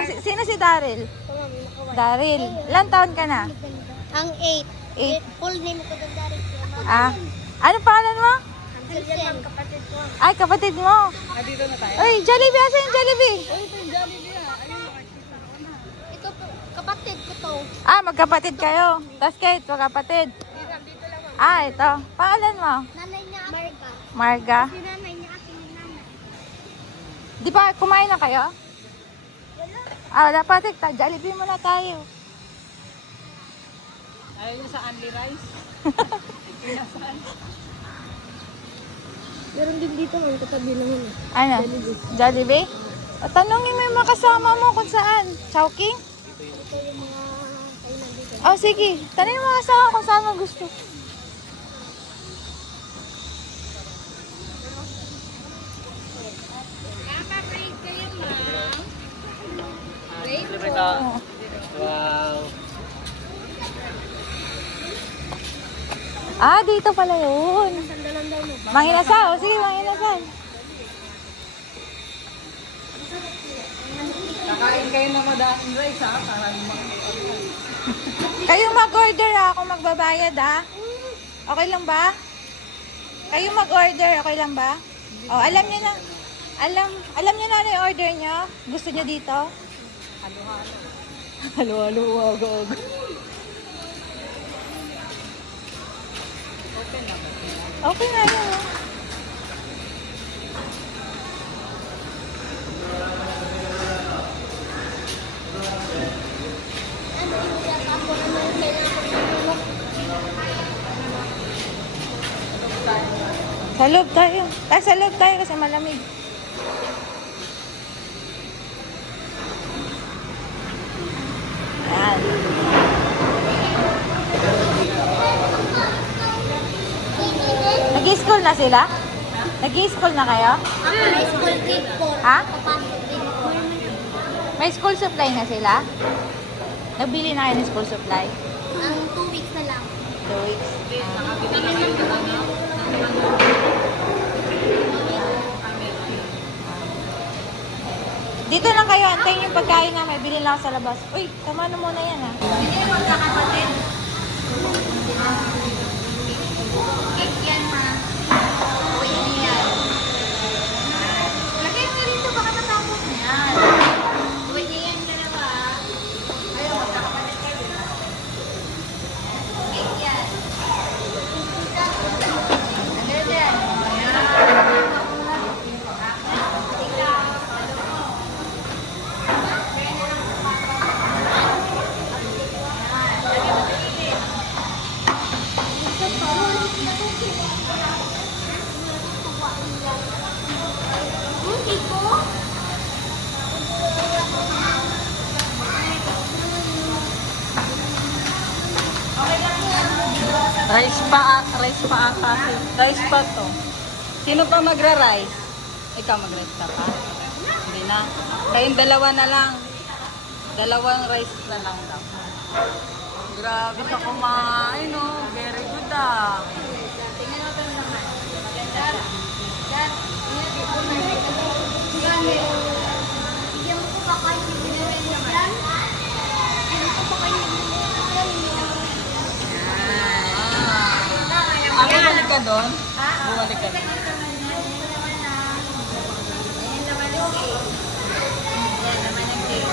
Sino si Daryl? Daryl. Ilan taon ka na? Ang 8. 8. Full name ko doon dari. Ah. Ano pangalan mo? Hansel. Kapatid ko. Ay, kapatid mo. Dito na tayo. Ay, Jollibee. Asa yung Jollibee? Ito yung Jollibee ah. Ayun, makikita ko na. Ito po, kapatid ko to. Ah, magkapatid kayo. Tapos kayo, magkapatid. Dito lang. Ah, ito. Pangalan mo? Nanay niya Marga. Marga. Si nanay niya aking nanay. Di ba, kumain na kayo? Ah, wala pa. Tika, Jollibee muna tayo. Ayaw niya sa Only Rice. Pinasaan. Meron din dito ang katabi naman. Ano? Jollibee? O, tanungin mo yung mga kasama mo kung saan. Chowking? Ito yung mga kainan dito. Oh, sige. Tanungin mo mga kasama kung saan mo gusto. Kaka-break kayo, ma'am. Break po. Oh. Wow. Ah, dito pala yun. Sandalan daw mo. Manginasal. O, sige, manginasal. Kakain kayo na madaing rice ha. Para yung mga Kayo mag-order ha, ako magbabayad ha. Okay lang ba? Kayo mag-order, okay lang ba? Oh, alam niyo na. Alam niyo na ano yung order niyo? Gusto niyo dito? halo-halo. Halo-halo, wag. Open na ba? Okay na yun. oh. Sa loob tayo. Sa loob tayo kasi malamig. Ayan. Nag-i-school na sila? Nag-i-school na kayo? Ako high school grade 4. Ha? Papasok grade May school supply na sila? Nagbili na kayo ng school supply? 4. Ang 2 weeks na lang. 2 weeks. Nakabili na kayo ng ano? Dito lang kayo, antayin yung pagkain na may bilhin lang ako sa labas. Uy, tama na muna yan ha. Hindi mo kakapatid. Cake yan, ma. Uy, ano yan? Lagay mo dito, baka matapos. Yan. Uy, yan ka na ba? Ayaw, magkakapatid kayo. Cake yan. Agad yan. Ayan. Cake ko? Rice pa ata. Rice pa to. Sino pa magra-rice? Ikaw mag-rice ka pa? Hindi na. Kayong dalawa na lang. Dalawang rice na lang daw. Grabe ka kumain, no? Very good, ah. Tingnan natin naman. Maganda. Yan. Bigyan mo ko ba kayo yung binili yan? Bigyan mo ko ba kayo yung binili yan? Bumalik ka doon? Bumalik ka doon. Ayan naman ang cake. Ayan naman ang cake.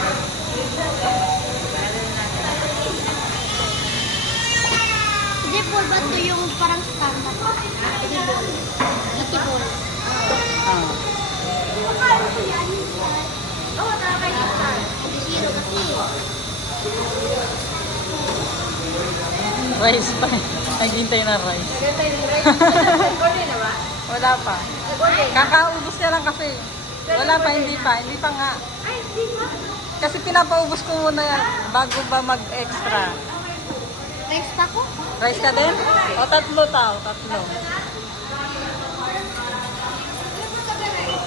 Hindi po ba ito yung parang standard? Hindi po. Ito po. Ah. Oo, nakakaisa. Zero kasi. Rice pa. Naghintay na rice. Maganda yung rice. Nag-order na ba? Wala pa. Nag-order na? Kakaubos niya lang kasi. Wala pa, hindi pa. Hindi pa nga. Ay, di ba? Kasi pinapaubos ko muna yan bago ba mag-extra. Rice pa ko? Rice ka din? O tatlo tao, tatlo.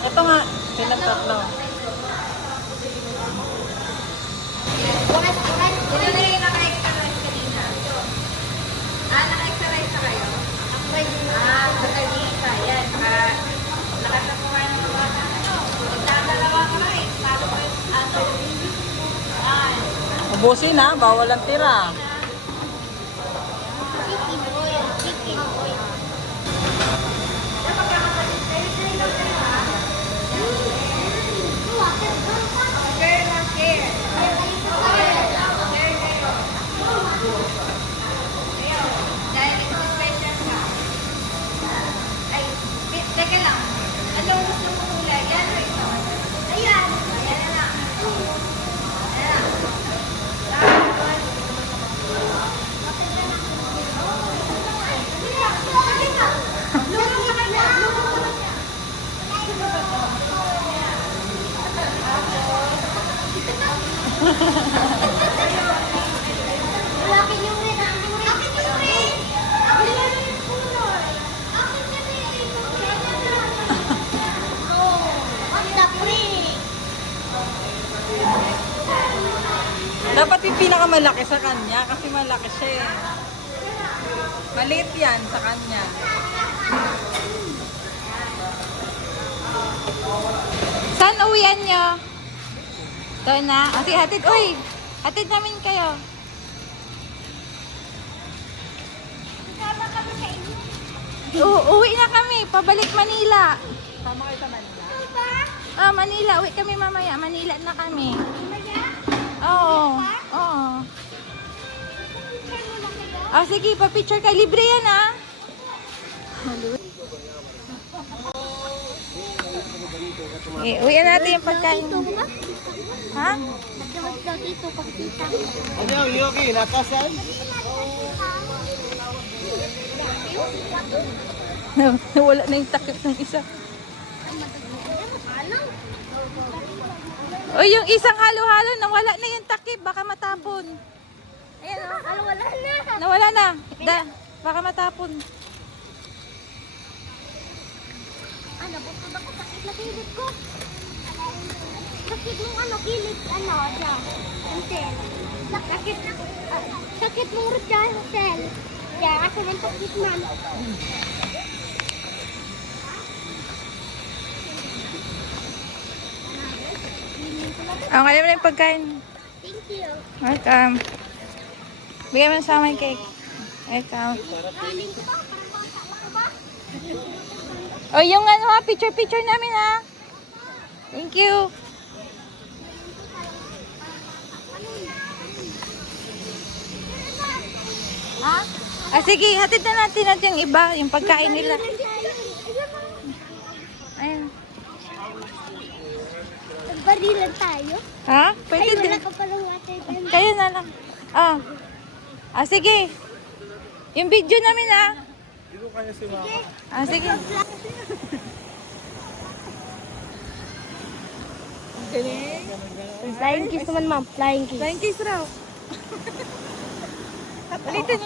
Ito nga, sila tatlo. Ito na yung naka-extra rice kanina. Naka-extra rice na kayo? Naka-extra. Yan. Nakasakuha ng mga ano. Nagdadalawa ka rice. Paano ko yung Ubusin ha, bawal ang tira. Chicken oil. Chicken oil. Dahil ito special ka. Ay, teka lang. Anong gusto mo kulay? Yan o ito? Ayan. Ayan na lang. Ayan na. Akin yung red. Akin yung red. Akin yung red kulay. Akin yung red. Oh, what's the red? Dapat yung pinakamalaki sa kanya kasi malaki siya eh. Maliit yan sa kanya. Saan uwian nyo? Ito na. Ate, hatid. Uy! Hatid namin kayo. Kasama kami sa inyo. Uwi na kami. Pabalik Manila. Sama kayo sa Manila. Ah, Manila. Uwi kami mamaya. Manila na kami. Maya, Oo. Oo. picture mo na kayo. Ah, sige. Pa-picture ka. Libre yan, ah. Uwian natin yung pagkain. Dito ba? Ha? Nagdawag daw dito pagkita. Ano yung Yogi? Nakasan? Wala na yung takip ng isa. Ano? O, yung isang halo-halo, nawala na yung takip. Baka matapon. Ayan, oh. Ano, wala na. Nawala na. Baka matapon. Ano, bukod ako sakit na kilid ko. Sakit mong ano, kilid, ano, dyan. Hotel. Sakit, sakit mong root dyan, hotel. Dyan, ako ng sakit man. Ang alam na yung pagkain. Thank you. Welcome. Bigyan mo sa amin cake. Welcome. Galing ko ba? Parang bata ako ba? O, yung ano ha, picture namin ha. Thank you. Ha? Ah, sige, hatid na natin yung iba, yung pagkain nila. Ayan. Nagbarilan tayo. Ha? Pwede Ay, wala din. ka palang water gun. Kayo na lang. Ah. Ah, sige. Yung video namin ha. Ah, sige. Flying kiss naman, ma'am. Flying kiss. Flying kiss raw. Ulitin.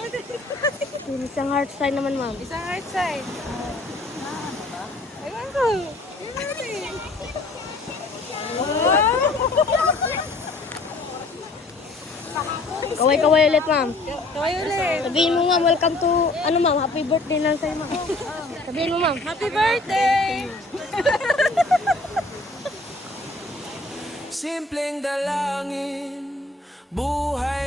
Isang heart sign naman, ma'am. Isang right side. Ewan ko. Kaway-kaway ulit, ma'am. Kaway ulit. Sabihin mo, ma'am, welcome to, ano, ma'am, happy birthday lang sa'yo, ma'am. Sabihin mo, ma'am. Happy birthday! Simpleng dalangin, buhay